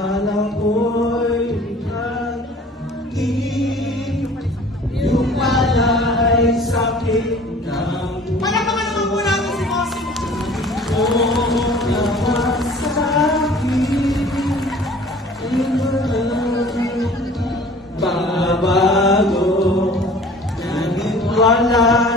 alam ko'y nag-iig. Yung pala ay sakit ng Palakpakan naman po natin si Bossing. babago, naging wala